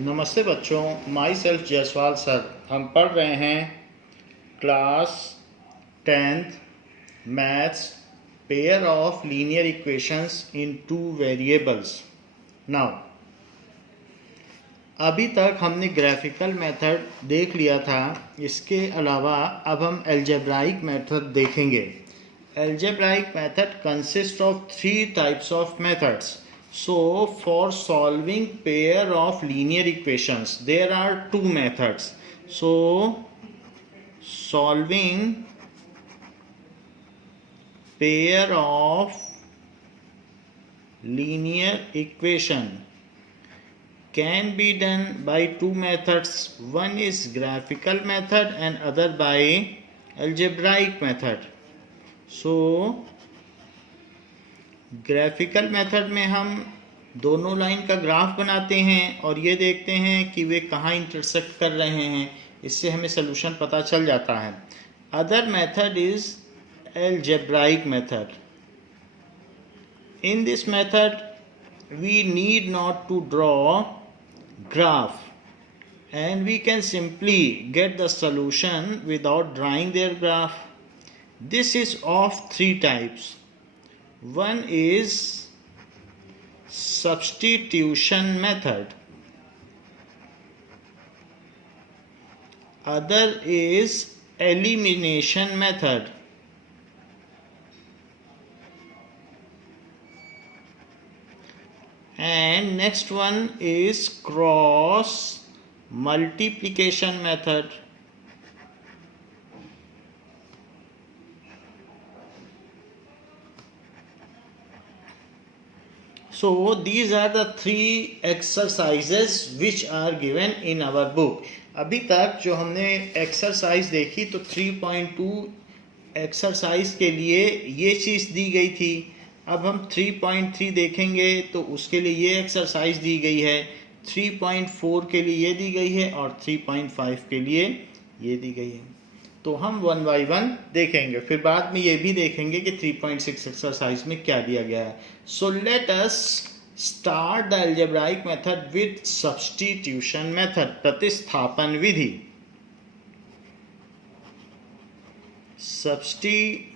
नमस्ते बच्चों, my self Jaiswal sir. हम पढ़ रहे हैं class 10th maths pair of linear equations in two variables. Now अभी तक हमने ग्राफिकल मेथड देख लिया था। इसके अलावा अब हम अलजेब्राइक मेथड देखेंगे। Algebraic method consists of three types of methods. So for solving pair of linear equations, there are two methods. So solving pair of linear equation can be done by two methods. One is graphical method and other by algebraic method. So graphical method में हम दोनों line का graph बनाते हैं और ये देखते हैं कि वे कहाँ इंटरसेक्ट कर रहे हैं। इससे हमें सलूशन पता चल जाता है। Other method is algebraic method. In this method we need not to draw graph and we can simply get the solution without drawing their graph. This is of three types. One is substitution method. Other is elimination method. And next one is cross multiplication method. So these are the three exercises which are given in our book. अभी तक जो हमने exercise देखी तो 3.2 exercise के लिए ये चीज़ दी गई थी। अब हम 3.3 देखेंगे तो उसके लिए ये एक्सरसाइज दी गई है, 3.4 के लिए ये दी गई है और 3.5 के लिए ये दी गई है। तो हम 1 by 1 देखेंगे, फिर बाद में ये भी देखेंगे कि 3.6 एक्सरसाइज में क्या दिया गया है। So let us start the algebraic method with substitution method, प्रतिस्थापन विधि। Substitution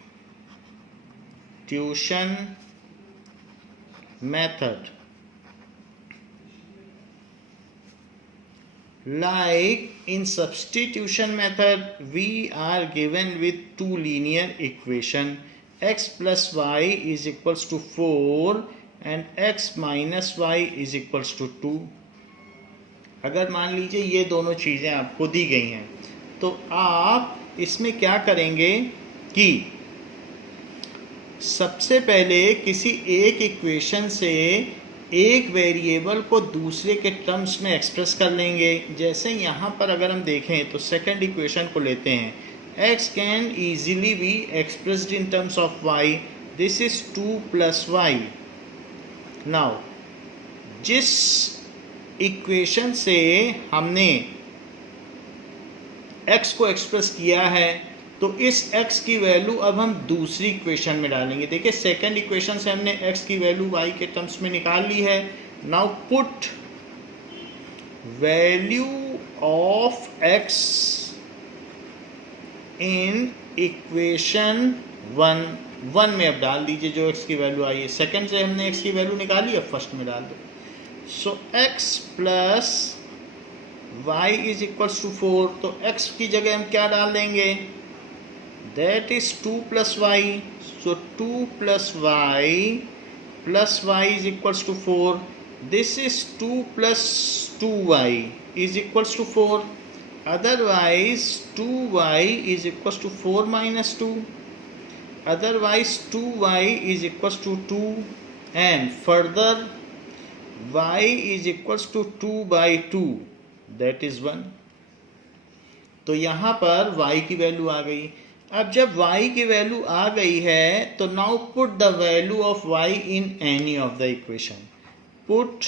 method, like in substitution method we are given with two linear equation, x plus y is equals to 4 and x minus y is equals to 2। अगर मान लीजिए ये दोनों चीज़ें आपको दी गई हैं तो आप इसमें क्या करेंगे कि सबसे पहले किसी एक इक्वेशन से एक वेरिएबल को दूसरे के टर्म्स में एक्सप्रेस कर लेंगे। जैसे यहाँ पर अगर हम देखें तो सेकंड इक्वेशन को लेते हैं, x can easily be expressed in terms of y, this is 2 plus y. Now जिस इक्वेशन से हमने x को एक्सप्रेस किया है तो इस x की वैल्यू अब हम दूसरी इक्वेशन में डालेंगे। देखिए सेकंड इक्वेशन से हमने x की वैल्यू y के टर्म्स में निकाल ली है। Now put value of x in equation 1 में अब डाल दीजिए जो x की वैल्यू आई है। सेकंड से हमने x की वैल्यू निकाली, अब फर्स्ट में डाल दो। So x plus y is equals to 4, तो x की जगह हम क्या डाल देंगे, that is 2 plus y, so 2 plus y is equals to 4, this is 2 plus 2y is equals to 4, otherwise 2y is equals to 4 minus 2, otherwise 2y is equals to 2 and further y is equals to 2 by 2, that is 1। तो यहाँ पर y की value आ गई। अब जब y की value आ गई है तो now put the value of y in any of the equation. Put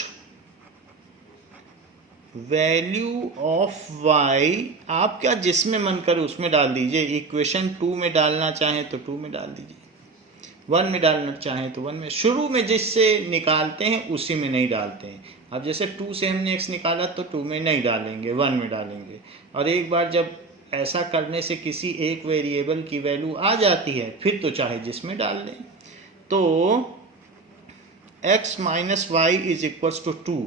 value of y, आप क्या जिसमें मन करे उसमें डाल दीजिए। इक्वेशन 2 में डालना चाहें तो 2 में डाल दीजिए। 1 में डालना चाहें तो 1 में, शुरू में जिससे निकालते हैं उसी में नहीं डालते हैं। अब जैसे 2 से हमने x निकाला तो 2 में नहीं डालेंगे, 1 में डालेंगे। और एक बार जब ऐसा करने से किसी एक वेरिएबल की वैल्यू आ जाती है फिर तो चाहे जिसमें डाल लें। तो x minus y is equals to 2।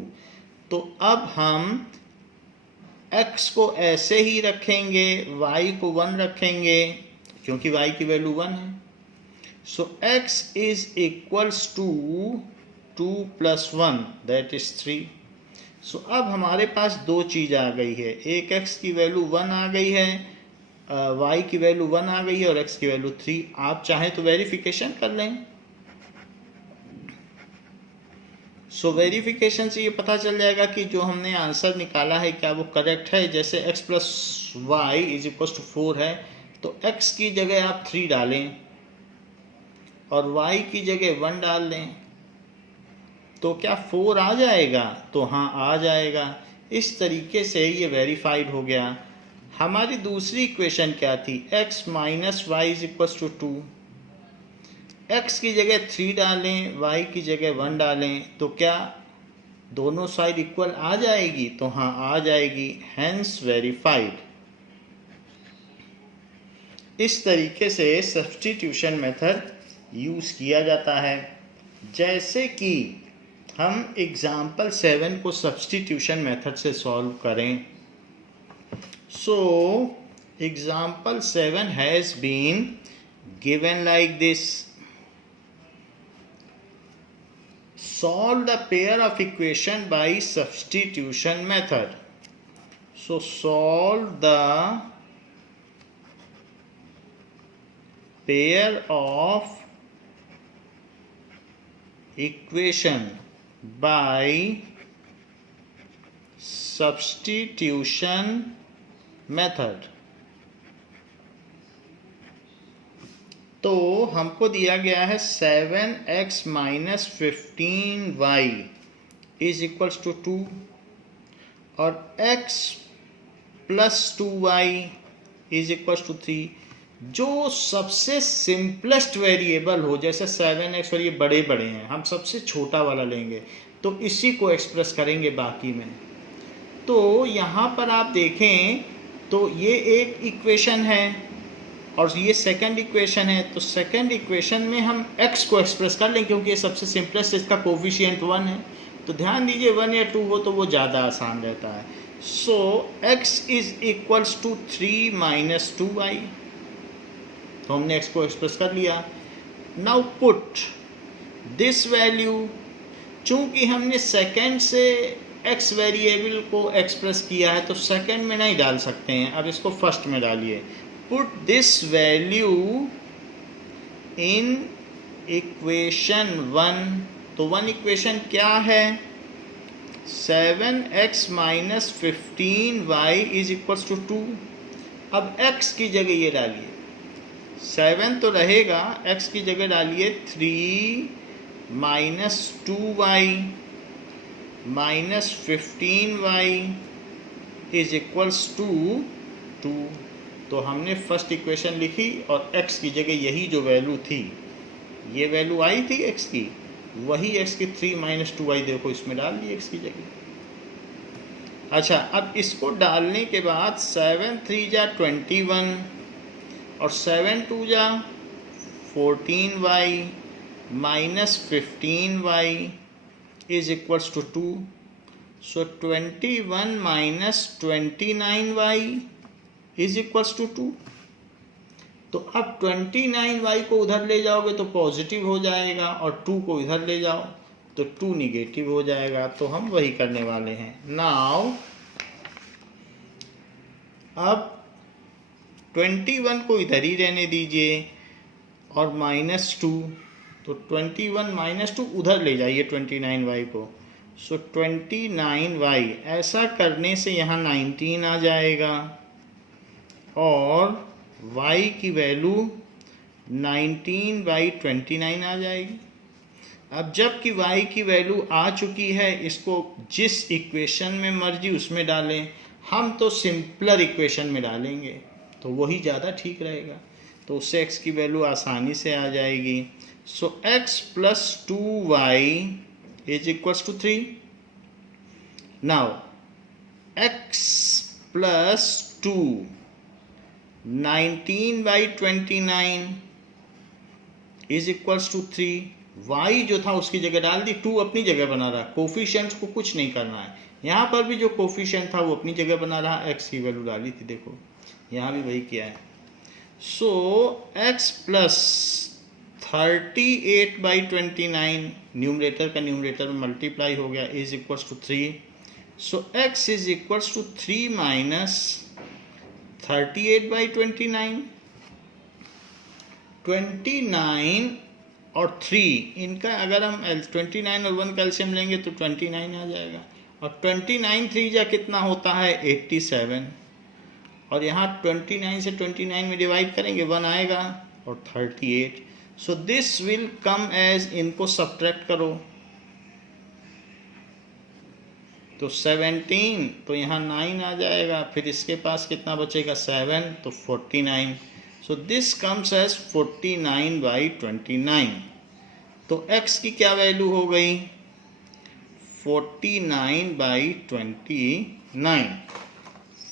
तो अब हम x को ऐसे ही रखेंगे, y को 1 रखेंगे क्योंकि y की वैल्यू 1 है। So x is equals to 2 plus 1 that is 3। So अब हमारे पास दो चीज आ गई है, एक x की वैल्यू 1 आ गई है, y की वैल्यू 1 आ गई है और x की वैल्यू 3। आप चाहें तो वेरिफिकेशन कर लें। सो वेरिफिकेशन से ये पता चल जाएगा कि जो हमने आंसर निकाला है क्या वो करेक्ट है। जैसे x plus y is equal to 4 है तो x की जगह आप 3 डालें और y की जगह 1 डाल दें तो क्या 4 आ जाएगा? तो हाँ आ जाएगा। इस तरीके से ये वेरीफाइड हो गया। हमारी दूसरी इक्वेशन क्या थी? x minus y is equal to 2। x की जगह 3 डालें, y की जगह 1 डालें तो क्या दोनों साइड इक्वल आ जाएगी? तो हाँ आ जाएगी, हेंस वेरीफाइड। इस तरीके से सब्स्टिट्यूशन मेथड यूज किया जाता है। जैसे कि हम एग्जाम्पल 7 को सब्स्टिट्यूशन मेथड से सॉल्व करें। So example 7 has been given like this. Solve the pair of equation by substitution method. So solve the pair of equation by substitution method. तो हमको दिया गया है 7x minus 15y is equals to 2 और x plus 2y is equals to 3। जो सबसे simplest variable हो, जैसे 7x और ये बड़े बड़े हैं, हम सबसे छोटा वाला लेंगे तो इसी को एक्सप्रेस करेंगे बाकी में। तो यहाँ पर आप देखें तो ये एक इक्वेशन है और ये सेकंड इक्वेशन है। तो सेकंड इक्वेशन में हम x को एक्सप्रेस कर लें क्योंकि ये सबसे सिंपलेस्ट, इसका कोफिशिएंट 1 है। तो ध्यान दीजिए 1 या 2 हो तो वो ज़्यादा आसान रहता है। So x is equals to 3 minus 2y। तो हमने x को एक्सप्रेस कर लिया। नाउ पुट दिस वैल्यू, चूंकि हमने सेकंड से x वेरिएबल को एक्सप्रेस किया है तो सेकंड में नहीं डाल सकते हैं, अब इसको फर्स्ट में डालिए। Put this value in equation 1। तो 1 इक्वेशन क्या है? 7x minus 15y is equals to 2। अब x की जगह ये डालिए, 7 तो रहेगा, x की जगह डालिए 3 minus 2y minus 15y is equals to 2। तो हमने फर्स्ट इक्वेशन लिखी और x की जगह यही जो वैल्यू थी, ये वैल्यू आई थी x की, वही x की 3 माइनस 2y देखो इसमें डाल दी x की जगह। अच्छा, अब इसको डालने के बाद 7 3 जा 21 और 7 2 जा 14y minus 15y is equals to 2। So 21 minus 29y is equals to 2। तो अब 29y को उधर ले जाओगे तो पॉजिटिव हो जाएगा और 2 को इधर ले जाओ तो 2 निगेटिव हो जाएगा। तो हम वही करने वाले हैं। नाउ अब 21 को इधर ही रहने दीजिए और माइनस 2, तो 21 माइनस 2 उधर ले जाइए 29y को। सो 29y, ऐसा करने से यहाँ 19 आ जाएगा और y की वैल्यू 19/29 आ जाएगी। अब जब कि y की वैल्यू आ चुकी है, इसको जिस इक्वेशन में मर्जी उसमें डालें। हम तो सिंपलर इक्वेशन में डालेंगे तो वही ज़्यादा ठीक रहेगा, तो उससे x की वैल्यू आसानी से आ जाएगी। So x plus 2y is equals to 3. Now x plus 2, 19 by 29 is equals to 3. y जो था उसकी जगह डाल दी, 2 अपनी जगह बना रहा, कोफिशिएंट्स को कुछ नहीं करना है। यहाँ पर भी जो कोफिशिएंट था वो अपनी जगह बना रहा, x की वैल्यू डाली थी, देखो यहाँ भी वही किया है। So x plus 38 by 29 numerator का न्यूमरेटर में मल्टीप्लाई हो गया, is equals to 3. So x is equals to 3 minus 38 by 29. 29 और 3 इनका अगर हम 29 और 1 कैल्शियम लेंगे तो 29 आ जाएगा, और 29 3 जा कितना होता है 87, और यहाँ 29 से 29 में डिवाइड करेंगे 1 आएगा और 38. So this will come as, इनको सब्ट्रैक्ट करो तो 17, तो यहाँ 9 आ जाएगा, फिर इसके पास कितना बचेगा 7, तो 49. So this comes as 49 by 29. तो x की क्या वैल्यू हो गई 49 बाई 29.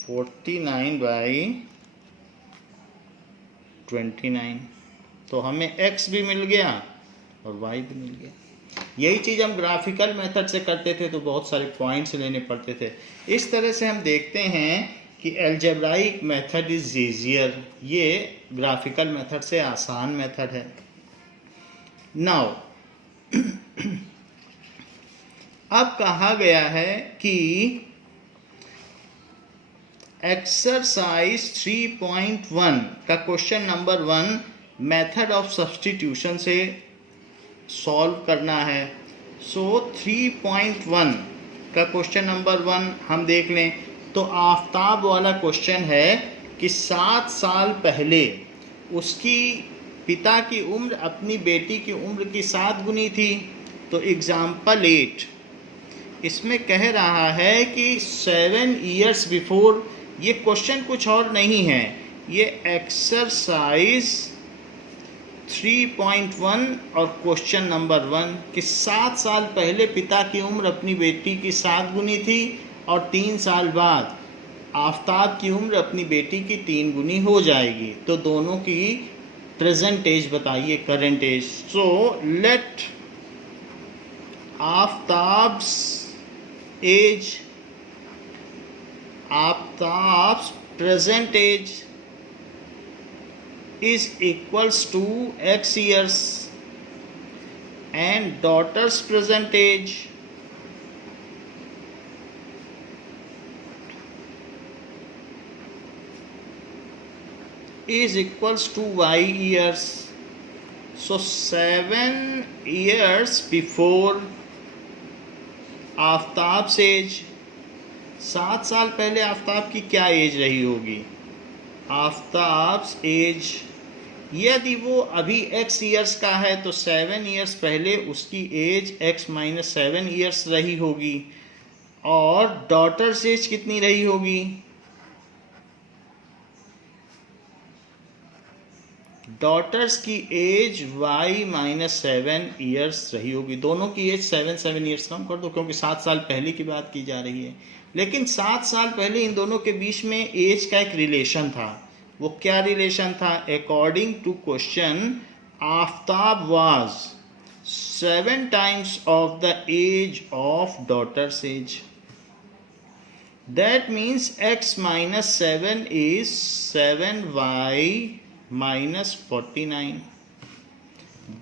49 बाई 29. तो हमें x भी मिल गया और y भी मिल गया. यही चीज़ हम ग्राफिकल मेथड से करते थे तो बहुत सारे पॉइंट्स लेने पड़ते थे. इस तरह से हम देखते हैं कि एल्जेब्राइक मेथड इज ईजियर, ये ग्राफिकल मेथड से आसान मेथड है. नाउ अब कहा गया है कि एक्सरसाइज 3.1 का question number 1 method of substitution से सॉल्व करना है. सो 3.1 का क्वेश्चन नंबर 1 हम देख लें तो आफताब वाला क्वेश्चन है कि 7 साल पहले उसकी पिता की उम्र अपनी बेटी की उम्र की 7 गुनी थी. तो एग्जाम्पल 8 इसमें कह रहा है कि 7 ईयर्स बिफोर, ये क्वेश्चन कुछ और नहीं है, ये एक्सरसाइज 3.1 और क्वेश्चन नंबर 1 कि 7 साल पहले पिता की उम्र अपनी बेटी की 7 गुनी थी और 3 साल बाद आफताब की उम्र अपनी बेटी की 3 गुनी हो जाएगी. तो दोनों की प्रेजेंट एज बताइए, current age. So let Aftab's age, Aftab's present age is equals to x years and daughter's present age is equals to y years. So 7 years before Aftab's age, 7 साल पहले आफ्ताब की क्या एज रही होगी आफ्ताब्स एज. यदि वो अभी x ईयर्स का है तो 7 ईयर्स पहले उसकी एज x माइनस 7 ईयर्स रही होगी, और डॉटर्स एज कितनी रही होगी डॉटर्स की एज y माइनस 7 ईयर्स रही होगी. दोनों की एज 7 ईयर्स कम कर दो क्योंकि 7 साल पहले की बात की जा रही है. लेकिन 7 साल पहले इन दोनों के बीच में एज का एक रिलेशन था. वो क्या रिलेशन था? According to question Aftab was 7 times of the age of daughter's age. That means x minus 7 is 7y minus 49.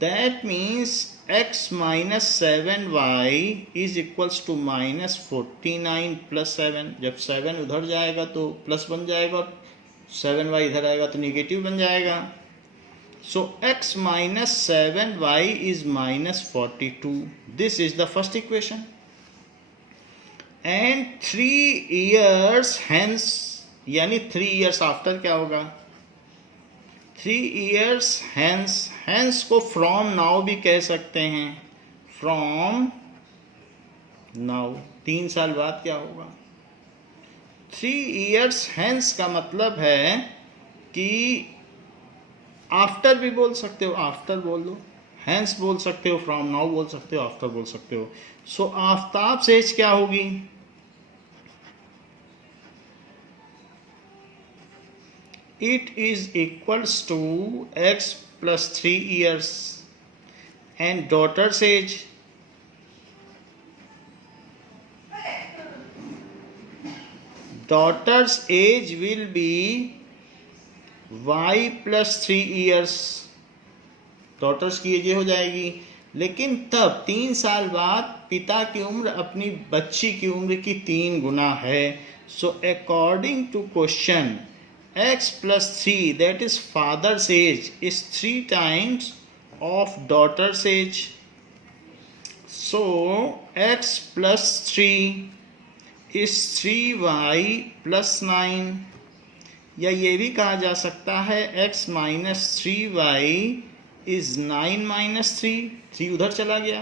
That means x minus 7y is equals to minus 49 plus 7. जब 7 उधर जाएगा तो प्लस बन जाएगा, 7y इधर आएगा तो नेगेटिव बन जाएगा. So x minus 7y is minus 42. This is the first equation. And 3 years hence, यानी 3 years after क्या होगा 3 years hence. hence को from now भी कह सकते हैं, from now. 3 साल बाद क्या होगा 3 years hence का मतलब है कि आफ्टर भी बोल सकते हो, आफ्टर बोल दो. हैंस बोल सकते हो, फ्रॉम नाउ बोल सकते हो, आफ्टर बोल सकते हो। सो आफ्ताब से एज क्या होगी? It is equals to x plus 3 years and daughter's age will be y plus 3 years। Daughter's की एज ये हो जाएगी, लेकिन तब 3 साल बाद पिता की उम्र अपनी बच्ची की उम्र की 3 गुना है। So according to question x plus 3 that is father's age is 3 times of daughter's age। so x plus 3 is 3y plus 9, या ये भी कहा जा सकता है x minus 3y is 9 minus 3 उधर चला गया।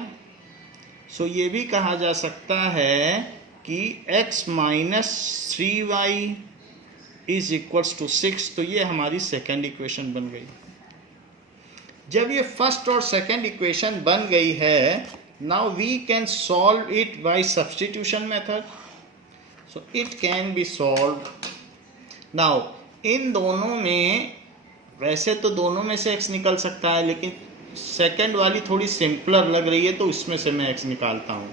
सो ये भी कहा जा सकता है कि x minus 3y is equals to 6। तो ये हमारी सेकेंड इक्वेशन बन गई। जब ये फर्स्ट और सेकेंड इक्वेशन बन गई है, now we can solve it by substitution method. So it can be solve. Now इन दोनों में, वैसे तो दोनों में से x निकल सकता है, लेकिन सेकेंड वाली थोड़ी सिंपलर लग रही है तो इसमें से मैं x निकालता हूँ।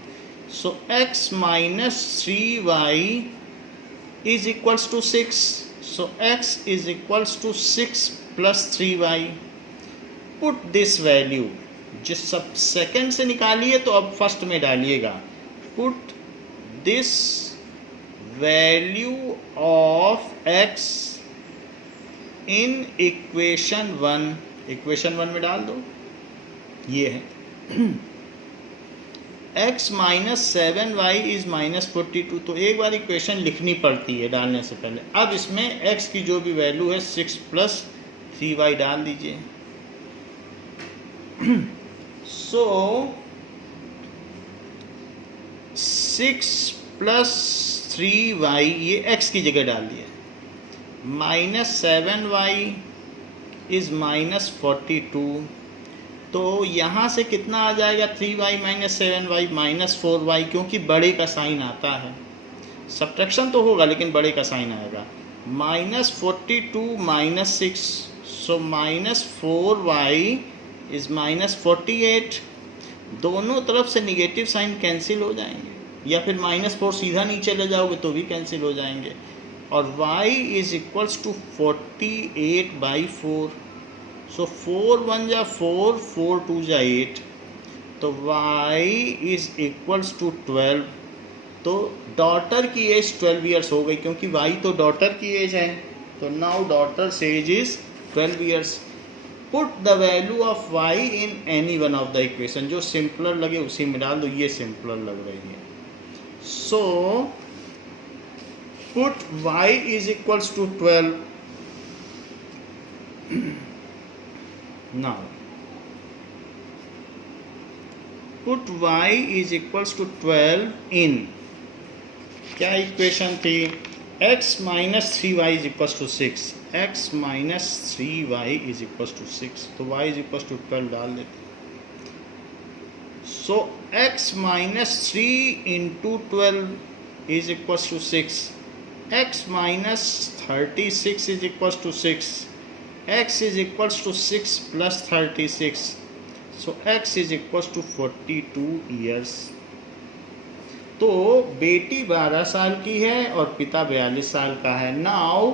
So x minus 3y is equals to 6। So x is equals to 6 plus 3y। Put this value, जिस सब सेकेंड से निकाली है तो अब फर्स्ट में डालिएगा। Put this value of x in equation 1। Equation 1 में डाल दो, ये है x minus 7y is minus 42। तो एक बार इक्वेशन लिखनी पड़ती है डालने से पहले। अब इसमें x की जो भी वैल्यू है 6 प्लस 3y डाल दीजिए। सो 6 प्लस 3y ये x की जगह डाल दिया, माइनस 7y इज माइनस 42। तो यहाँ से कितना आ जाएगा? 3y minus 7y minus 4y, क्योंकि बड़े का साइन आता है। सब्ट्रैक्शन तो होगा लेकिन बड़े का साइन आएगा। Minus 42 minus 6, so minus 4y is minus 48। दोनों तरफ से निगेटिव साइन कैंसिल हो जाएंगे, या फिर -4 सीधा नीचे ले जाओगे तो भी कैंसिल हो जाएंगे। और y इज इक्वल्स टू 48/4। सो 4 1 जा 4, 4 2 जा 8, तो y इज इक्वल्स टू 12। तो डॉटर की एज 12 ईयर्स हो गई, क्योंकि y तो डॉटर की एज है। तो now daughters as is 12 years. Put the value of y in any one of the equation. जो सिंपलर लगे उसी में डाल दो, ये सिंपलर लग रही है। So put y is equals to 12। now put y is equals to 12 in, क्या इक्वेशन थी? x minus 3y is equals to 6। x minus 3y is equals to 6, तो y is equals to 12 डाल देते। so x minus 3 into 12 is equals to 6। x minus 36 is equals to 6। x is equals to 6 plus 36, so x is equals to 42 years। तो बेटी 12 साल की है और पिता 42 साल का है। Now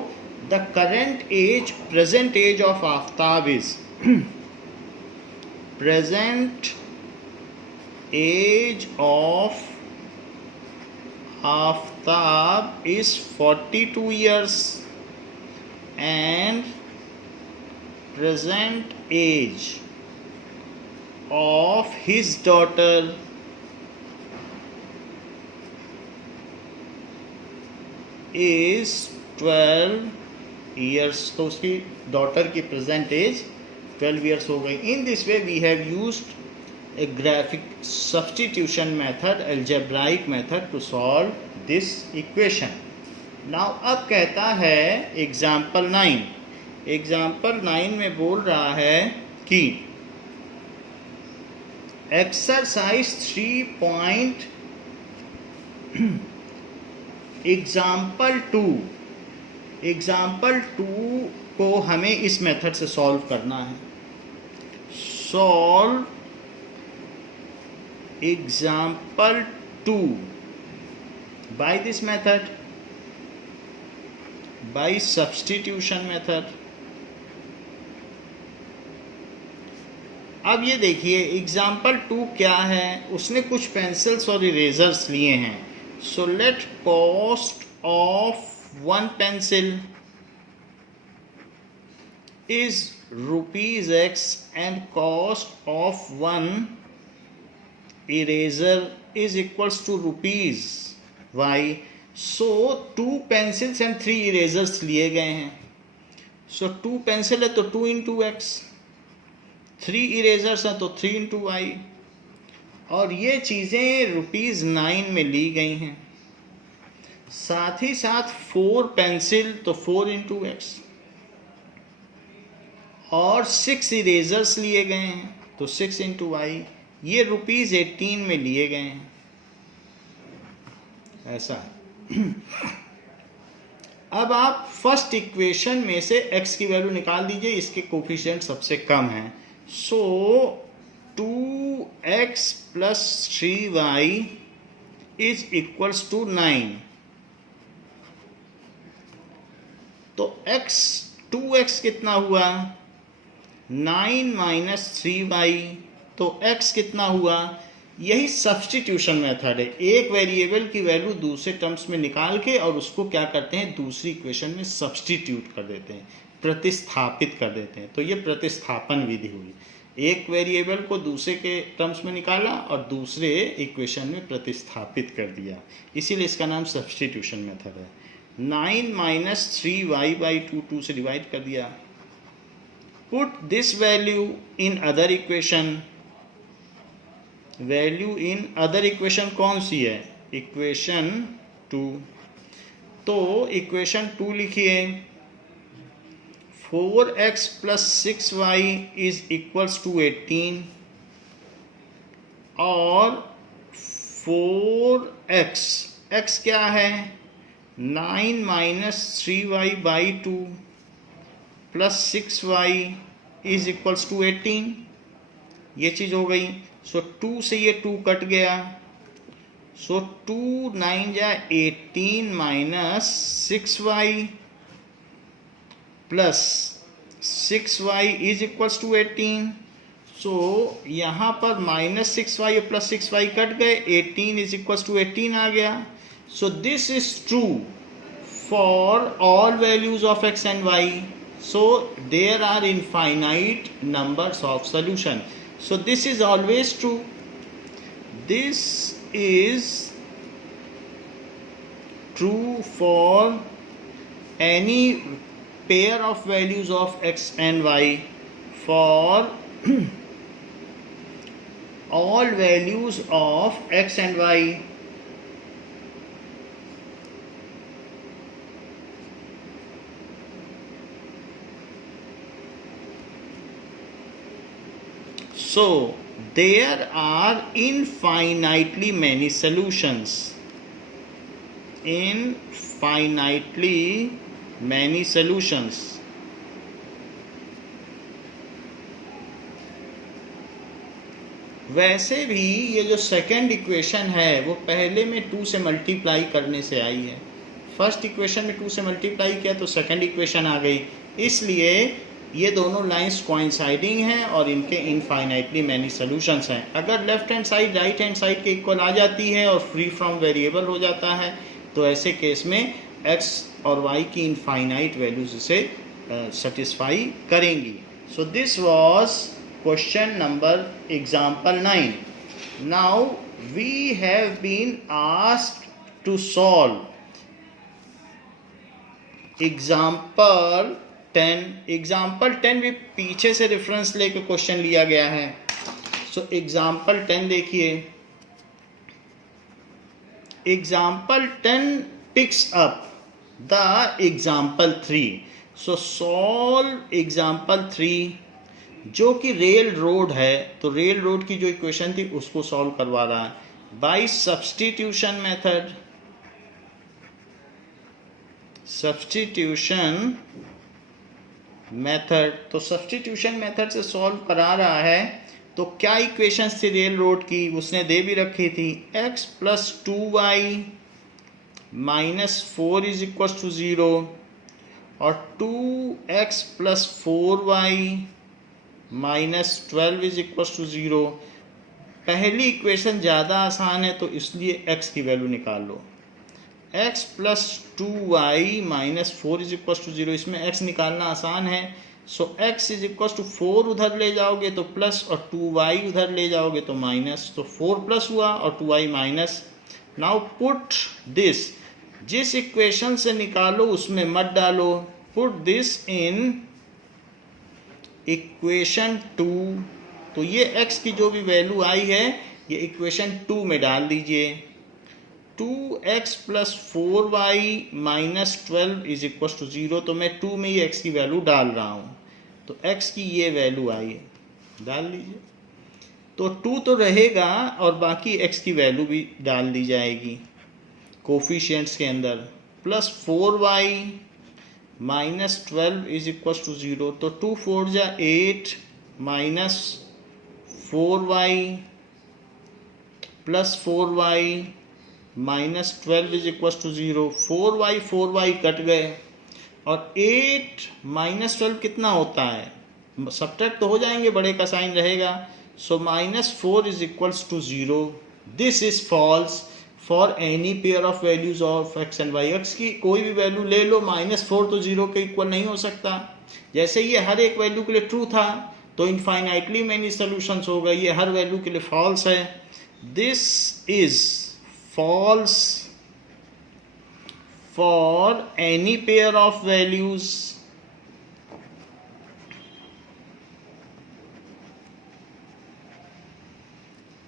the current age, present age of Aftab is, present age of Aftab is 42 years and present age of his daughter is 12 years। तो उसकी डॉटर की प्रेजेंट एज 12 years हो गई। In this way we have used a graphic substitution method, algebraic method to solve this equation। now अब कहता है example 9। Example 9 में बोल रहा है कि एक्सरसाइज 3 एग्जाम्पल टू को हमें इस मेथड से सॉल्व करना है. Solve example 2 by this method, by substitution method. अब ये देखिए एग्जाम्पल 2 क्या है. उसने कुछ पेंसिल्स और इरेजर्स लिए हैं. So let cost of one pencil is rupees X and cost of one eraser is equals to rupees Y. So 2 pencils and 3 erasers लिए गए हैं. So 2 पेंसिल है तो 2 into X, 3 erasers हैं तो 3 into Y. और ये चीज़ें ₹9 में ली गई हैं. साथ ही साथ 4 पेंसिल तो 4 into X और 6 इरेजर्स लिए गए हैं तो 6 into Y. ये ₹18 में लिए गए हैं. ऐसा है. अब आप फर्स्ट इक्वेशन में से x की वैल्यू निकाल दीजिए. इसके कोफिशिएंट सबसे कम है. So 2x + 3y is equals to 9. तो 2x कितना हुआ? 9 - 3y. तो x कितना हुआ? यही सब्स्टिट्यूशन मेथड है. एक वेरिएबल की वैल्यू दूसरे टर्म्स में निकाल के और उसको क्या करते हैं, दूसरी इक्वेशन में सब्स्टिट्यूट कर देते हैं, प्रतिस्थापित कर देते हैं. तो ये प्रतिस्थापन विधि हुई. एक वेरिएबल को दूसरे के टर्म्स में निकाला और दूसरे इक्वेशन में प्रतिस्थापित कर दिया. इसीलिए इसका नाम सब्स्टिट्यूशन मेथड है. 9 - 3y/2, 2 से डिवाइड कर दिया. Put this value in other equation. Value in other equation कौन सी है? इक्वेशन 2. तो इक्वेशन 2 लिखिए. 4x + 6y is equals to 18 और 4x, x क्या है? 9 - 3y/2 + 6y is equals to 18. ये चीज़ हो गई. सो 2 से ये 2 कट गया. So 2 × 9 = 18 - 6y + 6y is equals to 18. So यहाँ पर -6y + 6y कट गए. 18 इज इक्वल्स टू 18 आ गया. सो this is true for all values of x and y. So there are infinite numbers of solution. So this is always true. This is true for any pair of values of x and y. For all values of x and y. So there are infinitely many solutions. Infinitely many solutions. वैसे भी ये जो second equation है वो पहले में 2 से multiply करने से आई है. फर्स्ट इक्वेशन में 2 से मल्टीप्लाई किया तो सेकंड इक्वेशन आ गई. इसलिए ये दोनों लाइंस कोइंसाइडिंग हैं और इनके इनफाइनाइटली मैनी सॉल्यूशंस हैं. अगर left hand side right hand side के इक्वल आ जाती है और फ्री फ्रॉम वेरिएबल हो जाता है तो ऐसे केस में x और y की इनफाइनाइट वैल्यूज इसे सेटिस्फाई करेंगी. So this was question number example 9. Now we have been asked to solve example 10 भी पीछे से रेफरेंस लेकर क्वेश्चन लिया गया है. सो एग्जाम्पल 10 देखिए. Example 10 picks up the example 3. So solve example 3. जो कि रेल रोड है, तो रेल रोड की जो इक्वेशन थी उसको सॉल्व करवा रहा है by substitution method. Substitution method, तो सब्स्टिट्यूशन मेथड से सॉल्व करा रहा है। तो क्या इक्वेशंस थी रेल रोड की, उसने दे भी रखी थी, x plus 2y minus 4 is equal to 0 और 2x plus 4y minus 12 is equal to 0। पहली इक्वेशन ज़्यादा आसान है तो इसलिए x की वैल्यू निकाल लो। x plus 2y minus 4 is equal to 0, इसमें x निकालना आसान है। So x is equal to 4 उधर ले जाओगे तो प्लस और 2y उधर ले जाओगे तो माइनस, तो 4 प्लस हुआ और 2y minus. Now put this, जिस इक्वेशन से निकालो उसमें मत डालो, पुट दिस इन इक्वेशन 2। तो ये x की जो भी वैल्यू आई है ये इक्वेशन 2 में डाल दीजिए। 2x plus 4y minus 12 is equal to 0, तो मैं 2 में ही x की वैल्यू डाल रहा हूँ, तो x की ये वैल्यू आई है, डाल लीजिए। तो 2 तो रहेगा और बाकी x की वैल्यू भी डाल दी जाएगी कोफिशिएंट्स के अंदर। Plus 4y minus 12 is equal to 0, तो 2 4 जा 8 minus 4y plus 4y minus 12 is equal to 0। 4y cut गए और 8 माइनस 12 कितना होता है, सब्ट्रैक्ट तो हो जाएंगे, बड़े का साइन रहेगा। So minus 4 is equal to 0। This is false for any pair of values of x and y। x की कोई भी वैल्यू ले लो, माइनस 4 तो 0 के इक्वल नहीं हो सकता। जैसे ये हर एक वैल्यू के लिए ट्रू था तो इनफाइनाइटली मैनी सॉल्यूशंस होगा, ये हर वैल्यू के लिए फॉल्स है। This is false for any pair of values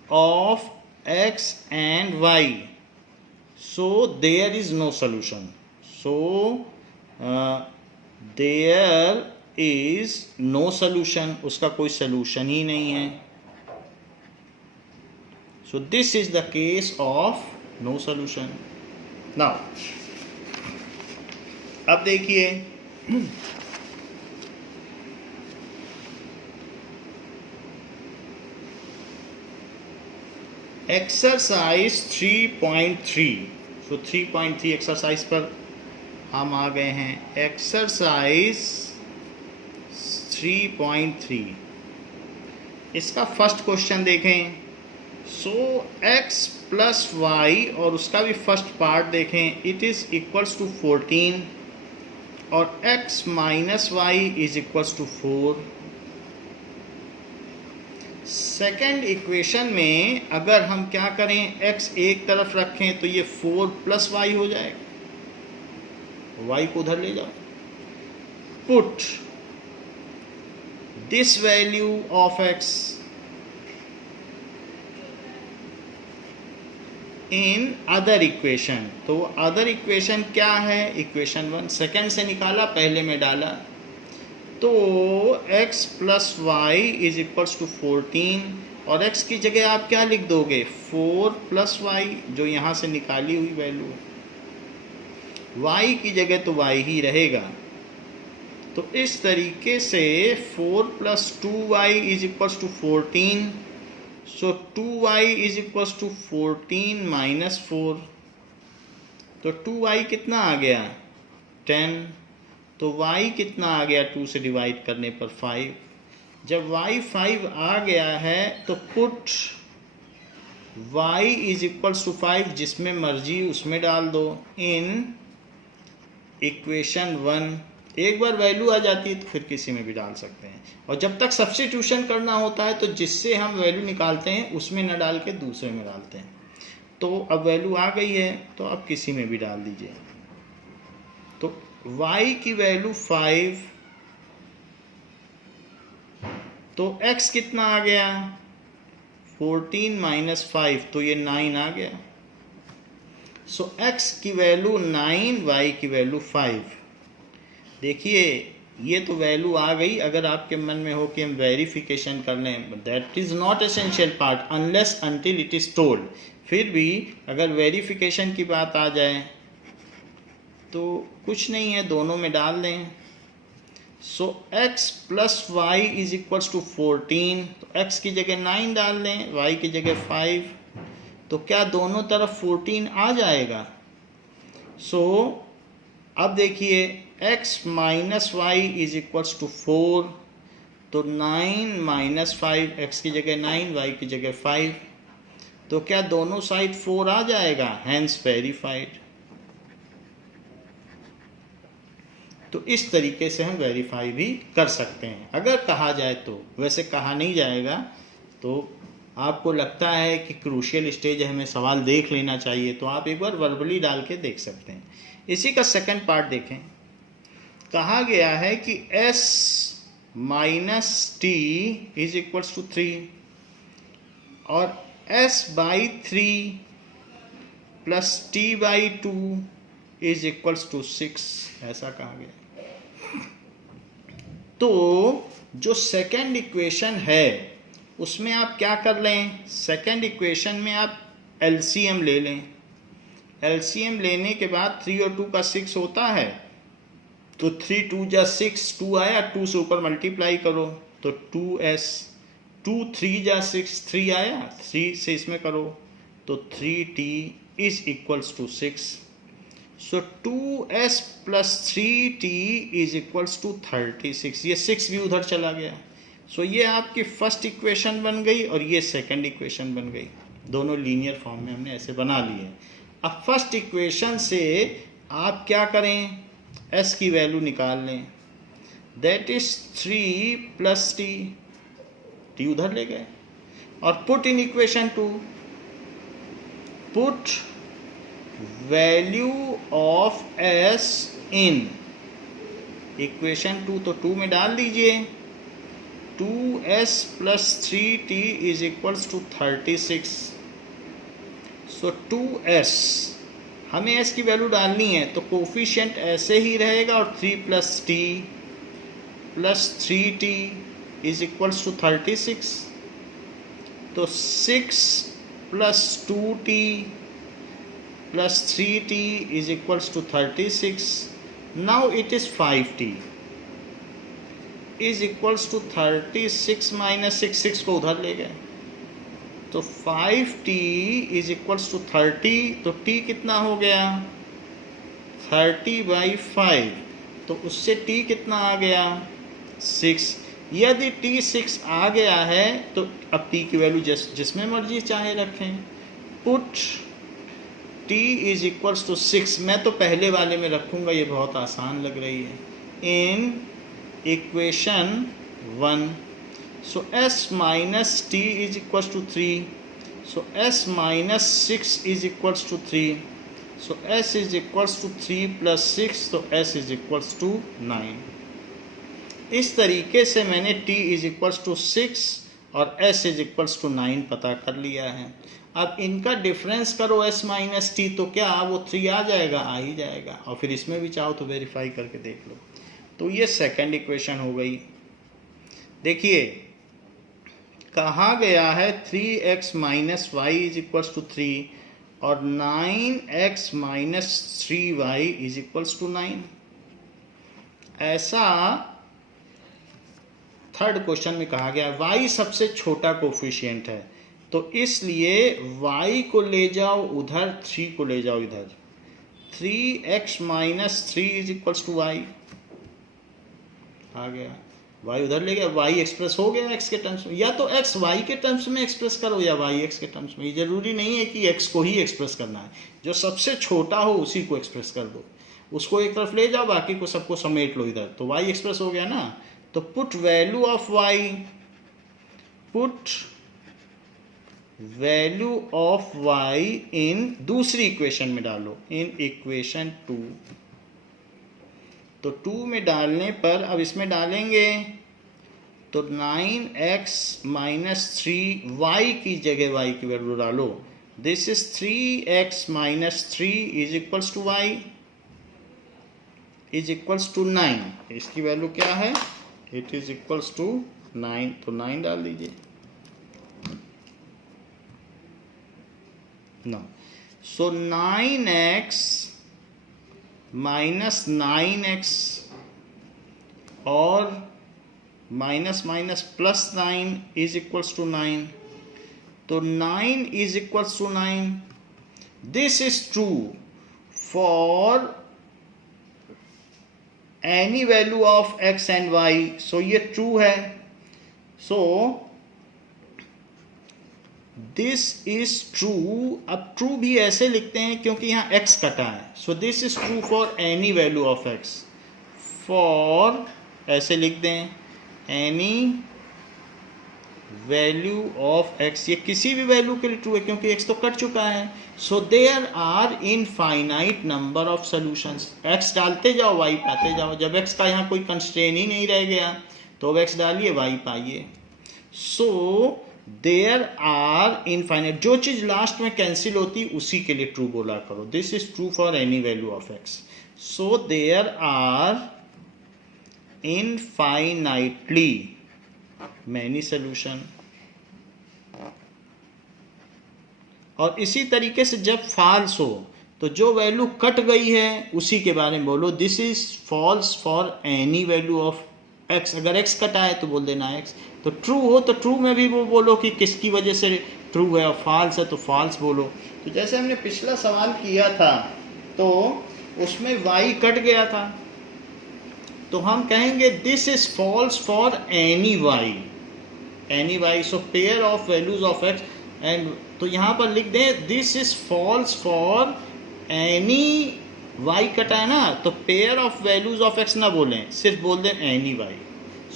of x and y, so there is no solution. So there is no solution, उसका कोई solution ही नहीं है। So this is the case of no solution. Now अब देखिए exercise 3.3। सो 3.3 exercise पर हम आ गए हैं। एक्सरसाइज 3.3 इसका फर्स्ट क्वेश्चन देखें। सो x प्लस वाई और उसका भी फर्स्ट पार्ट देखें, इट इज़ इक्वल्स टू 14 और x minus y is equals to 4। Second equation में अगर हम क्या करें, x एक तरफ रखें तो ये 4 प्लस वाई हो जाएगा, y को उधर ले जाओ। Put this value of x in other equation. तो अदर इक्वेशन क्या है, इक्वेशन 1 सेकेंड से निकाला, पहले में डाला। तो x plus y is equals to 14 और x की जगह आप क्या लिख दोगे, 4 प्लस वाई, जो यहाँ से निकाली हुई वैल्यू है। y की जगह तो y ही रहेगा। तो इस तरीके से 4 plus 2y is equals to 14। So 2y is equals to 14 minus 4। तो 2y कितना आ गया, 10। तो y कितना आ गया, 2 से डिवाइड करने पर 5। जब y 5 आ गया है तो put y is equals to 5, जिसमें मर्जी उसमें डाल दो, इन इक्वेशन 1। एक बार वैल्यू आ जाती है तो फिर किसी में भी डाल सकते हैं। और जब तक सब्स्टिट्यूशन करना होता है तो जिससे हम वैल्यू निकालते हैं उसमें न डाल के दूसरे में डालते हैं। तो अब वैल्यू आ गई है तो अब किसी में भी डाल दीजिए। तो y की वैल्यू 5, तो x कितना आ गया, 14 माइनस 5, तो ये 9 आ गया। सो x की वैल्यू 9, y की वैल्यू 5। देखिए ये तो वैल्यू आ गई। अगर आपके मन में हो कि हम वेरिफिकेशन कर लें, that is not essential part unless until it is told. फिर भी अगर वेरिफिकेशन की बात आ जाए तो कुछ नहीं है, दोनों में डाल दें। So x plus y is equals to 14, तो x की जगह 9 डाल दें, y की जगह 5, तो क्या दोनों तरफ 14 आ जाएगा? सो अब देखिए x minus y is equals to 4, तो 9 माइनस 5, x की जगह 9, y की जगह 5, तो क्या दोनों साइड 4 आ जाएगा? Hence verified. तो इस तरीके से हम वेरीफाई भी कर सकते हैं अगर कहा जाए तो। वैसे कहा नहीं जाएगा, तो आपको लगता है कि क्रूशियल स्टेज है, हमें सवाल देख लेना चाहिए, तो आप एक बार वर्बली डाल के देख सकते हैं। इसी का सेकंड पार्ट देखें। कहा गया है कि s minus t is equals to 3 और s by 3 plus t by 2 is equals to 6, ऐसा कहा गया। तो जो सेकेंड इक्वेशन है उसमें आप क्या कर लें, सेकेंड इक्वेशन में आप एलसीएम ले लें। एलसीएम लेने के बाद 3 और 2 का 6 होता है, तो 3 2 जा 6, 2 आया, 2 से ऊपर मल्टीप्लाई करो तो 2s, 2 3 जा 6, 3 आया, 3 से इसमें करो तो 3t is equals to 6। So 2s plus 3t is equals to 36। ये 6 भी उधर चला गया। सो ये आपकी फर्स्ट इक्वेशन बन गई और ये सेकंड इक्वेशन बन गई। दोनों लीनियर फॉर्म में हमने ऐसे बना लिए। अब फर्स्ट इक्वेशन से आप क्या करें, s की वैल्यू निकाल लें, दैट इज 3 प्लस t उधर ले गए, और put in equation 2, put value of s in equation 2, तो 2 में डाल दीजिए 2s plus 3t is equals to 36। So 2s, हमें s की वैल्यू डालनी है तो कोफिशिएंट ऐसे ही रहेगा और 3 plus t plus 3t is equals to 36। तो 6 plus 2t plus 3t is equals to 36. Now it is 5t is equals to 36 minus 6, 6 को उधर ले गए तो 5t is equals to 30, तो t कितना हो गया 30/5, तो उससे t कितना आ गया 6। यदि t 6 आ गया है तो अब t की वैल्यू जिसमें मर्जी चाहे रखें। Put t is equals to 6, मैं तो पहले वाले में रखूँगा, ये बहुत आसान लग रही है, in equation 1। So s minus t is equals to 3, so s minus 6 is equals to 3, so s is equals to 3 plus 6, तो s इज इक्वल्स टू 9। इस तरीके से मैंने t इज इक्वल्स टू 6 और s इज इक्वल्स टू 9 पता कर लिया है। अब इनका डिफरेंस करो s माइनस टी, तो क्या वो 3 आ जाएगा, आ ही जाएगा, और फिर इसमें भी चाहो तो वेरीफाई करके देख लो। तो ये सेकंड इक्वेशन हो गई। देखिए कहा गया है 3x minus y is equals to 3 और 9x minus 3y is equals to 9। ऐसा थर्ड क्वेश्चन में कहा गया y सबसे छोटा कोफिशिएंट है, तो इसलिए y को ले जाओ उधर, 3 को ले जाओ इधर, 3x minus 3 is equals to y आ गया, y उधर ले गया, y एक्सप्रेस हो गया x के टर्म्स में। या तो x y के टर्म्स में एक्सप्रेस करो या y x के टर्म्स में, जरूरी नहीं है कि x को ही एक्सप्रेस करना है, जो सबसे छोटा हो उसी को एक्सप्रेस कर दो, उसको एक तरफ ले जाओ, बाकी को सबको समेट लो इधर, तो y एक्सप्रेस हो गया ना। तो put value of y, put value of y इन दूसरी इक्वेशन में डालो, इन इक्वेशन 2। तो 2 में डालने पर अब इसमें डालेंगे तो 9x माइनस 3y की जगह y की वैल्यू डालो, this is 3x minus 3 is equals to y। Is equals to 9, इसकी वैल्यू क्या है, इट इज इक्वल्स टू 9, तो 9 डाल दीजिए। नो, सो 9x माइनस 9x और minus minus plus 9 is equals to 9, तो 9 is equals to 9। This is true for any value of x and y, सो ये ट्रू है। So this is true. अब true भी ऐसे लिखते हैं क्योंकि यहाँ x कटा है, so this is true for any value of x, for ऐसे लिख दें एनी वैल्यू ऑफ x, ये किसी भी वैल्यू के लिए ट्रू है क्योंकि x तो कट चुका है। So there are infinite number of solutions, x डालते जाओ y पाते जाओ, जब x का यहाँ कोई कंस्ट्रेन ही नहीं रह गया तो अब x डालिए y पाइए। सो देयर आर इनफाइनाइट, जो चीज लास्ट में कैंसिल होती उसी के लिए ट्रू बोला करो। This is true for any value of x, so there are infinitely many solution. और इसी तरीके से जब फॉल्स हो तो जो वैल्यू कट गई है उसी के बारे में बोलो, this is false for any value of x। अगर x कटा है तो बोल देना x, तो ट्रू हो तो ट्रू में भी वो बोलो कि किसकी वजह से ट्रू है, और फॉल्स है तो फॉल्स बोलो। तो जैसे हमने पिछला सवाल किया था तो उसमें y कट गया था, तो हम कहेंगे this is false for any y, so pair of values of x, and तो यहाँ पर लिख दें this is false for any y कटा है ना, तो pair of values of x ना बोलें, सिर्फ बोल दें any y,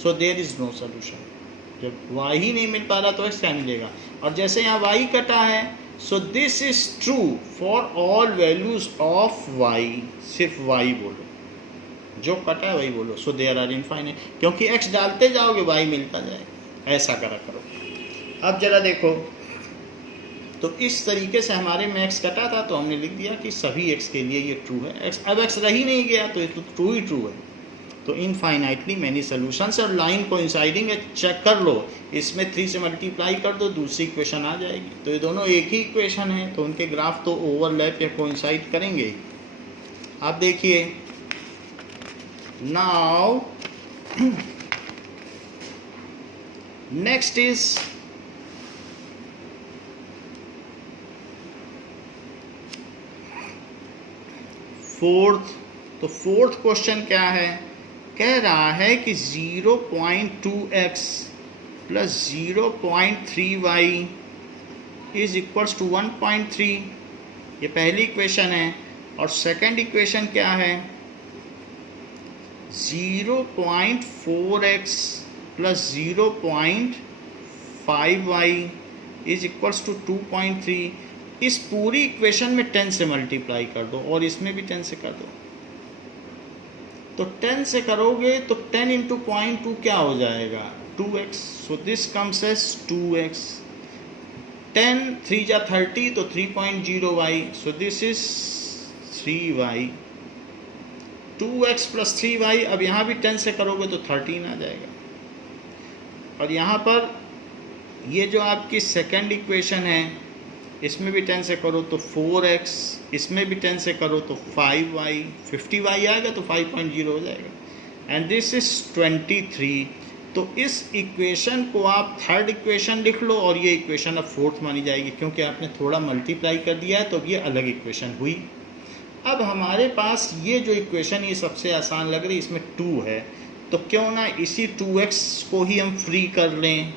so there is no solution. जब y ही नहीं मिल पा रहा तो x क्या मिलेगा। और जैसे यहाँ y कटा है, so this is true for all values of y, सिर्फ y बोलो, जो कटा है वही बोलो। सो देयर आर इनफाइनाइट, क्योंकि x डालते जाओगे y मिलता जाएगा, ऐसा करा करो। अब जरा देखो, तो इस तरीके से हमारे में x कटा था तो हमने लिख दिया कि सभी x के लिए ये ट्रू है। x अब x रह ही नहीं गया तो ये तो ट्रू ही ट्रू है, तो इनफाइनाइटली मैनी सॉल्यूशंस। और लाइन कोइंसाइडिंग है, चेक कर लो, इसमें 3 से मल्टीप्लाई कर दो, दूसरी इक्वेशन आ जाएगी। तो ये दोनों एक ही इक्वेशन है, तो उनके ग्राफ तो ओवरलैप या कोइंसाइड करेंगे। आप देखिए नाउ नेक्स्ट इज फोर्थ। तो फोर्थ क्वेश्चन क्या है, कह रहा है कि 0.2x plus 0.3y is equals to 1.3, ये पहली इक्वेशन है। और सेकंड इक्वेशन क्या है, 0.4x plus 0.5y is equals to 2.3। इस पूरी इक्वेशन में 10 से मल्टीप्लाई कर दो और इसमें भी 10 से कर दो। तो 10 से करोगे तो 10 इंटू 0.2 क्या हो जाएगा, 2x। So this comes as 2x। 10 3 जा 30 तो 3.0y, so this is 3y। 2x plus 3y, अब यहाँ भी 10 से करोगे तो 13 आ जाएगा। और यहाँ पर ये जो आपकी सेकंड इक्वेशन है, इसमें भी 10 से करो तो 4x, इसमें भी 10 से करो तो 5y, 50y आएगा तो 5.0 हो जाएगा। And this is 23। तो इस इक्वेशन को आप थर्ड इक्वेशन लिख लो और ये इक्वेशन अब फोर्थ मानी जाएगी, क्योंकि आपने थोड़ा मल्टीप्लाई कर दिया है तो ये अलग इक्वेशन हुई। अब हमारे पास ये जो इक्वेशन ये सबसे आसान लग रही, इसमें 2 है, तो क्यों ना इसी 2x को ही हम फ्री कर लें।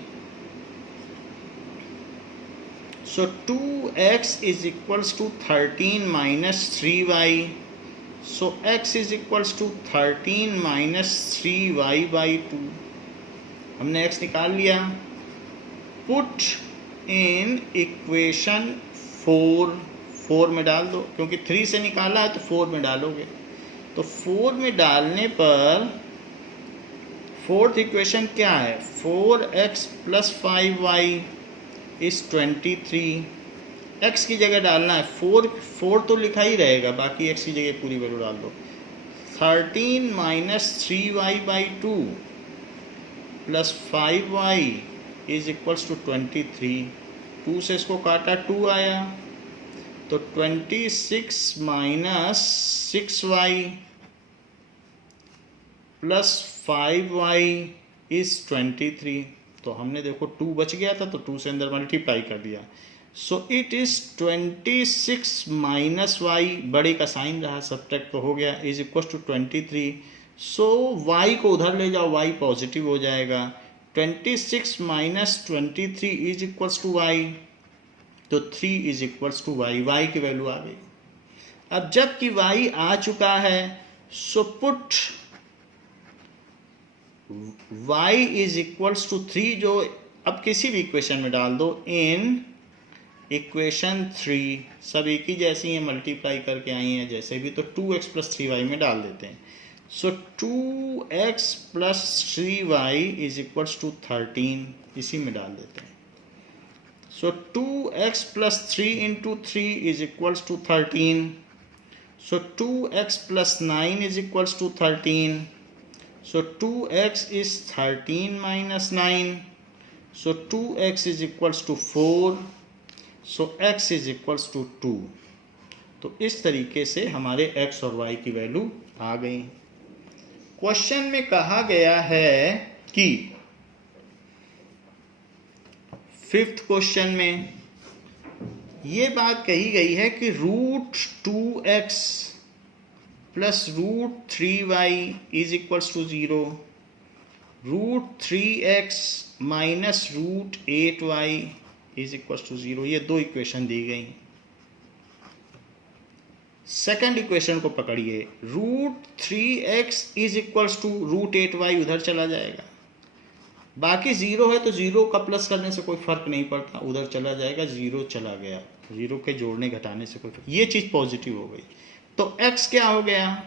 So 2x is equals to 13 minus 3y. So x is equals to 13 minus 3y by 2. हमने x निकाल लिया। Put in equation 4 में डाल दो, क्योंकि 3 से निकाला है तो 4 में डालोगे। तो 4 में डालने पर फोर्थ इक्वेशन क्या है, 4x प्लस 5y इस 23। x की जगह डालना है 4 तो लिखा ही रहेगा, बाकी x की जगह पूरी वैल्यू डाल दो। 13 minus 3y/2 plus 5y is equals to 23। 2 से इसको काटा 2 आया, तो 26 minus 6y plus 5y is 23। तो हमने देखो 2 बच गया था तो 2 से अंदर मल्टीप्लाई कर दिया। So it is 26 minus y, बड़े का साइन रहा, सब्ट्रैक्ट तो हो गया, इज इक्वल टू 23। सो y को उधर ले जाओ, y पॉजिटिव हो जाएगा। 26 minus 23 is equals to y, तो 3 is equals to y, y की वैल्यू आ गई। अब जबकि y आ चुका है, so put y is equals to 3, जो अब किसी भी इक्वेशन में डाल दो, इन इक्वेशन 3, सब एक ही जैसी हैं, मल्टीप्लाई करके आई हैं जैसे भी, तो 2x प्लस 3y में डाल देते हैं। So 2x plus 3y is equals to 13, इसी में डाल देते हैं। So 2x plus 3 into 3 is equals to 13। So 2x plus 9 is equals to 13। So 2x is 13 minus 9. So 2x is equals to 4. So x is equals to 2. तो इस तरीके से हमारे x और y की वैल्यू आ गई। क्वेश्चन में कहा गया है कि 5th क्वेश्चन में ये बात कही गई है कि √2x plus √3y is equals to 0, √3x minus √8y is equals to 0। ये 2 इक्वेशन दी गई। सेकंड इक्वेशन को पकड़िए, √3x is equals to √8y उधर चला जाएगा, बाकी 0 है तो 0 का प्लस करने से कोई फर्क नहीं पड़ता, उधर चला जाएगा, 0 चला गया, 0 के जोड़ने घटाने से कोई फर्क, ये चीज़ पॉजिटिव हो गई। तो x क्या हो गया,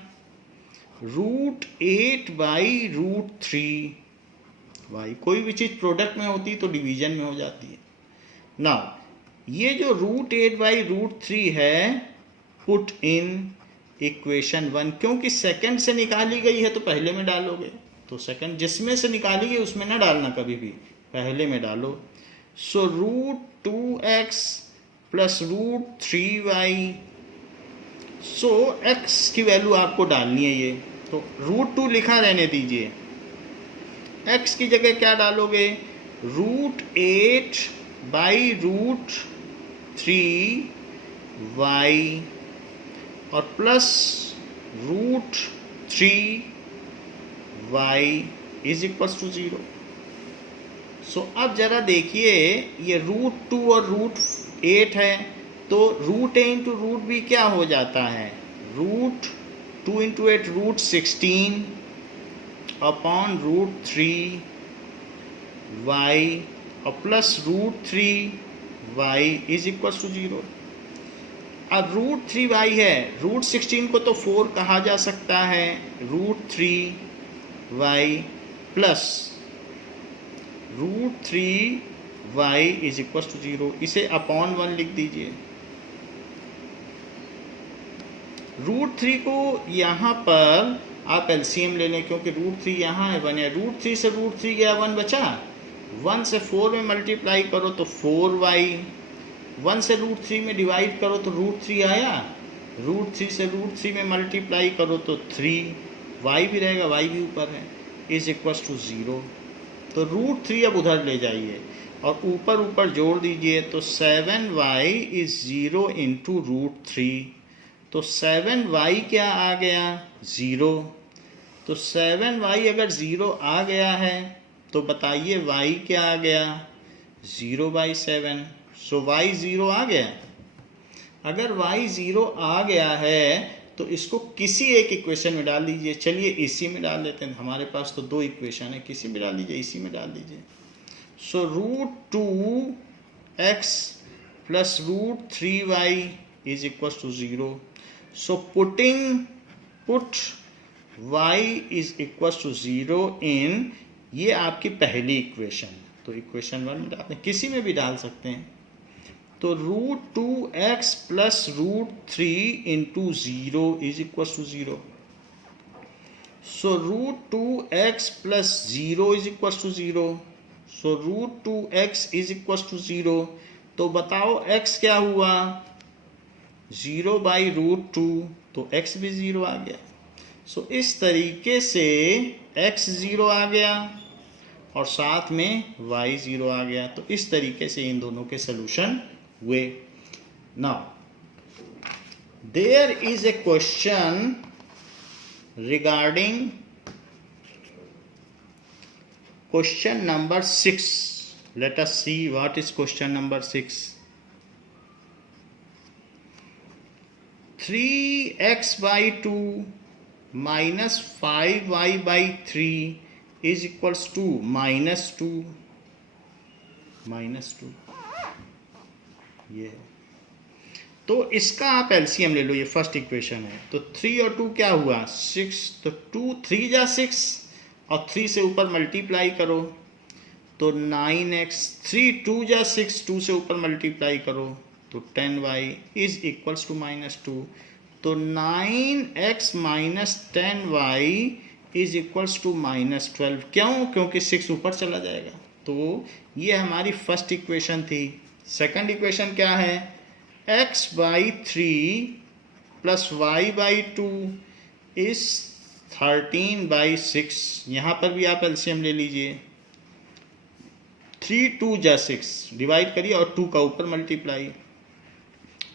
√8/√3y। कोई भी चीज़ प्रोडक्ट में होती है तो डिवीजन में हो जाती है ना। ये जो √8/√3 है, पुट इन इक्वेशन 1, क्योंकि सेकंड से निकाली गई है तो पहले में डालोगे, तो सेकंड जिसमें से निकाली गई उसमें ना डालना, कभी भी पहले में डालो। सो √2x प्लस √3y, सो x की वैल्यू आपको डालनी है ये, तो √2 लिखा रहने दीजिए, x की जगह क्या डालोगे, √8/√3y और plus √3y is equals to 0। So अब जरा देखिए, ये √2 और √8 है, तो √a इंटू √b क्या हो जाता है, √2 इंटू 8 √16 अपॉन √3y और plus √3y is equals to 0। अब √3y है, √16 को तो 4 कहा जा सकता है, √3y plus √3y is equals to 0, इसे अपॉन 1 लिख दीजिए। √3 को यहाँ पर आप एलसीएम ले लें, क्योंकि √3 यहाँ है, 1 है, √3 से √3 गया, 1 बचा, 1 से 4 में मल्टीप्लाई करो तो 4y, 1 से √3 में डिवाइड करो तो √3 आया, √3 से √3 में मल्टीप्लाई करो तो 3y भी रहेगा, y भी ऊपर है, इज इक्वल्स टू 0। तो √3 अब उधर ले जाइए और ऊपर ऊपर जोड़ दीजिए, तो 7y इज 0 इंटू √3, तो 7y क्या आ गया, 0। तो 7y अगर 0 आ गया है तो बताइए y क्या आ गया, 0/7। सो y 0 आ गया। अगर y 0 आ गया है तो इसको किसी एक इक्वेशन में डाल दीजिए। चलिए इसी में डाल देते हैं, हमारे पास तो 2 इक्वेशन है, किसी में डाल दीजिए, इसी में डाल दीजिए। So √2x plus √3y is equal to 0। So put y is equal to 0 in, ये आपकी पहली इक्वेशन, तो इक्वेशन 1 में डालते हैं, किसी में भी डाल सकते हैं। तो √2x plus √3 into 0 is equal to 0। So √2x plus 0 is equal to 0। So √2x is equal to 0। तो बताओ x क्या हुआ, 0 बाई √2, तो x भी 0 आ गया। सो इस तरीके से x 0 आ गया और साथ में y 0 आ गया। तो इस तरीके से इन दोनों के सोल्यूशन हुए। Now there is a question regarding question number 6. Let us see what is question number 6. 3x by 2 minus 5y by 3 is equals to minus 2। ये तो इसका आप एलसीएम ले लो, ये फर्स्ट इक्वेशन है। तो 3 और 2 क्या हुआ, 6। तो 2 3 जा 6 और 3 से ऊपर मल्टीप्लाई करो तो 9x। 3 2 जा 6, 2 से ऊपर मल्टीप्लाई करो तो 10y इज इक्वल्स टू -2। तो 9x minus 10y is equals to -12। क्यों, क्योंकि 6 ऊपर चला जाएगा। तो ये हमारी फर्स्ट इक्वेशन थी। सेकंड इक्वेशन क्या है, x by 3 plus y by 2 is 13 by 6। यहाँ पर भी आप एलसीएम ले लीजिए। 3 2 जा 6 डिवाइड करिए और 2 का ऊपर मल्टीप्लाई।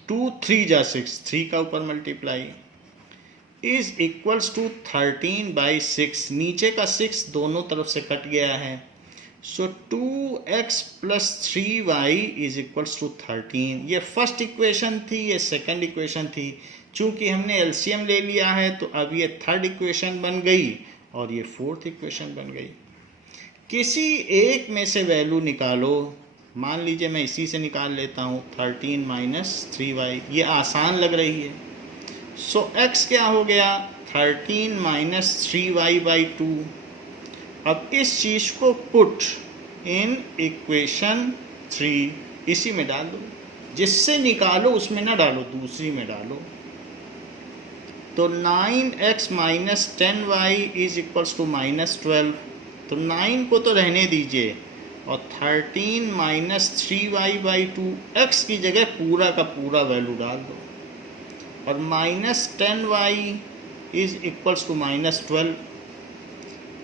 2 3 जा 6, 3 का ऊपर multiply is equals to 13 by 6। नीचे का 6 दोनों तरफ से कट गया है। So 2x plus 3y is equals to 13। ये फर्स्ट इक्वेशन थी, ये सेकंड इक्वेशन थी। चूंकि हमने एलसीएम ले लिया है तो अब ये थर्ड इक्वेशन बन गई और ये फोर्थ इक्वेशन बन गई। किसी एक में से वैल्यू निकालो। मान लीजिए मैं इसी से निकाल लेता हूँ, 13 माइनस 3y। ये आसान लग रही है। सो x क्या हो गया, 13 माइनस 3y बाई 2। अब इस चीज को पुट इन इक्वेशन 3, इसी में डाल दो। जिससे निकालो उसमें ना डालो, दूसरी में डालो। तो 9x minus 10y is equals to -12। तो 9 को तो रहने दीजिए और 13 माइनस 3y बाई 2, x की जगह पूरा का पूरा वैल्यू डाल दो और -10y इज इक्वल्स टू -12।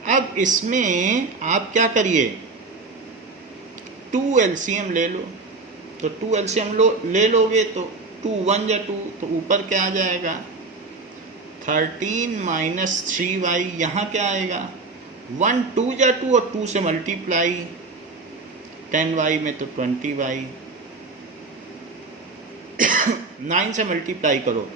अब इसमें आप क्या करिए, 2 एलसीएम ले लो। तो 2 एलसीएम ले लोगे तो 2 1 जा 2, तो ऊपर क्या आ जाएगा, 13 माइनस 3y। यहाँ क्या आएगा, 1 2 जा 2 और 2 से मल्टीप्लाई 10y में तो 20y। 9 से मल्टीप्लाई करो